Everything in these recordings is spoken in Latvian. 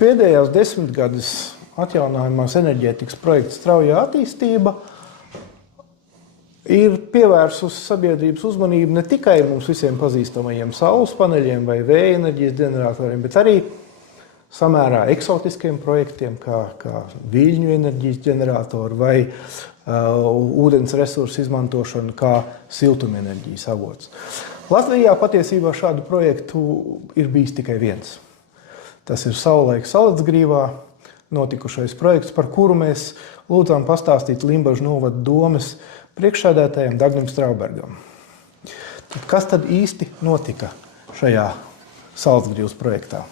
Pēdējās 10 gadus atjaunojamās enerģētikas projekta straujā attīstība ir pievērsusi sabiedrības uzmanību ne tikai mums visiem pazīstamajiem saules paneļiem vai vēja enerģijas ģeneratoriem, bet arī samērā eksotiskiem projektiem, kā viļņu enerģijas ģeneratori vai ūdens resursu izmantošana kā siltumenerģijas avots. Latvijā patiesībā šādu projektu ir bijis tikai viens. Tas ir savulaik Salacgrīvā notikušais projekts, par kuru mēs lūdzām pastāstīt Limbažu novada domes priekšsēdētājam Dagnim Straubergam. Kas tad īsti notika šajā Salacgrīvas projektā?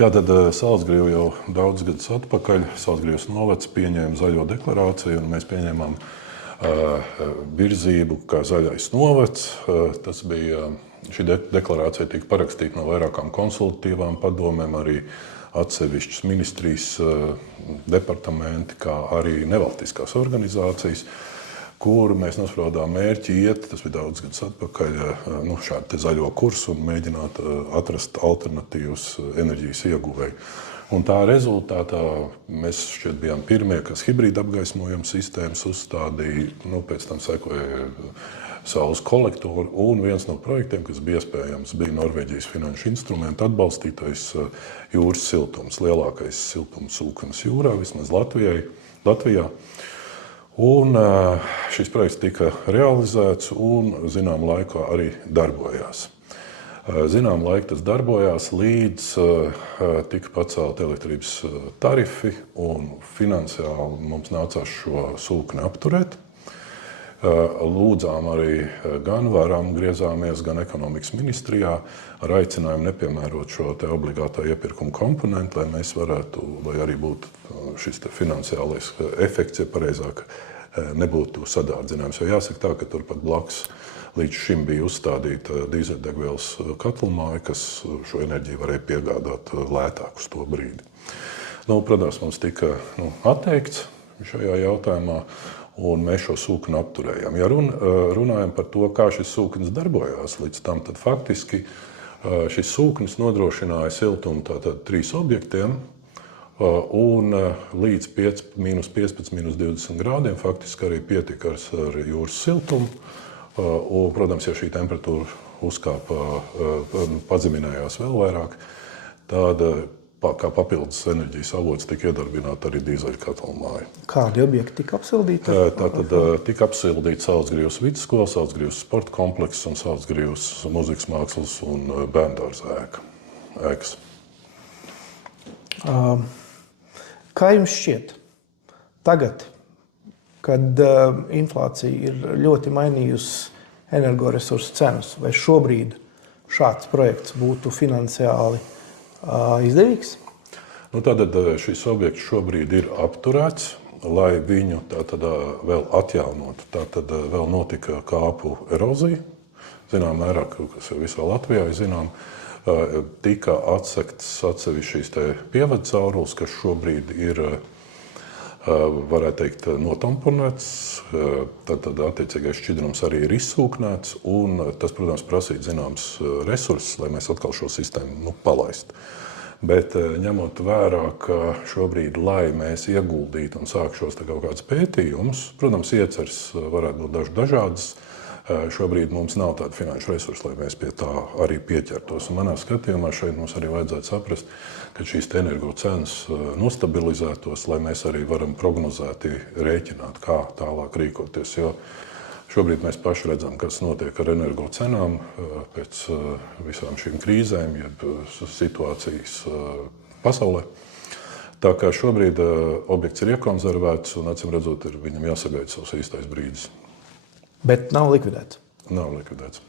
Jā, tad Salacgrīva jau daudz gadus atpakaļ Salacgrīvas novads pieņēma zaļo deklarāciju, un mēs pieņēmām virzību kā zaļais novads. Šī deklarācija tika parakstīta no vairākām konsultatīvām padomēm, arī atsevišķas ministrijas departamenti, kā arī nevalstiskās organizācijas, kur mēs nospraudām mērķi iet, tas bija daudz gadus atpakaļ, šādu zaļo kursu un mēģināt atrast alternatīvas enerģijas ieguvēju. Un tā rezultātā mēs šķiet bijām pirmie, kas hibrīda apgaismojuma sistēmas uzstādīja, pēc tam sekoja saules kolektori, un viens no projektiem, kas bija iespējams, bija Norvēģijas finanšu instrumentu atbalstītais jūras siltums, lielākais siltums ūkens jūrā, vismaz Latvijā. Un šis projekts tika realizēts un zinām laikā arī darbojās. Zinām laiku tas darbojās, līdz tika pacelt elektrības tarifi un finansiāli mums nācās šo sūkni apturēt. Lūdzām arī gan varam, griezāmies gan ekonomikas ministrijā ar aicinājumu nepiemērot šo te obligātā iepirkuma komponentu, lai mēs varētu, lai arī būtu šis te finansiālais efekts, ja pareizāk nebūtu sadārdzinājums. Jo jāsaka tā, ka turpat blakus līdz šim bija uzstādīta dīzeļdegvielas katlamāja, kas šo enerģiju varēja piegādāt lētāk uz to brīdi. Protams, mums tika atteikts šajā jautājumā, un mēs šo sūkni apturējām. Ja runājam par to, kā šis sūknis darbojās līdz tam, tad faktiski šis sūknis nodrošināja siltumu tātad 3 objektiem, un līdz -15, -20 grādiem faktiski arī pietika ar jūras siltumu. Un, protams, ja šī temperatūra uzkāpa, pazeminājās vēl vairāk, tad kā papildus enerģijas avots tika iedarbināta arī dīzeļkatlamāja. Kādi objekti tika apsildīti? Tātad tika apsildīta Salacgrīvas vidusskola, Salacgrīvas sporta komplekss un Salacgrīvas mūzikas mākslas un bērndārza ēkas. Kā jums šķiet tagad, kad inflācija ir ļoti mainījusi energoresursu cenas, vai šobrīd šāds projekts būtu finansiāli izdevīgs? Tātad šis objekts šobrīd ir apturēts, lai viņu tātad vēl atjaunotu. Tātad vēl notika kāpu erozija, zinām mērā, kas jau visā Latvijā ir zinām, tika atsektas atsevišķi šīs te pievadu caurules, kas šobrīd ir, varētu teikt, notamponēts, tad attiecīgais šķidrums arī ir izsūknēts, un tas, protams, prasīt zināms resursus, lai mēs atkal šo sistēmu palaistu. Bet ņemot vērā, ka šobrīd, lai mēs ieguldītu un sāk šos kaut kādus pētījumus, protams, ieceres varētu būt dažādas. Šobrīd mums nav tāda finanšu resursa, lai mēs pie tā arī pieķertos. Un manā skatījumā šeit mums arī vajadzētu saprast, ka šīs energo cenas nostabilizētos, lai mēs arī varam prognozēti rēķināt, kā tālāk rīkoties. Jo šobrīd mēs paši redzam, kas notiek ar energo cenām pēc visām šīm krīzēm, jeb situācijas pasaulē. Tā kā šobrīd objekts ir iekonservēts un, acīm redzot, viņam jāsagaida savs īstais brīdis. Bet nav likvidēts? Nav likvidēts.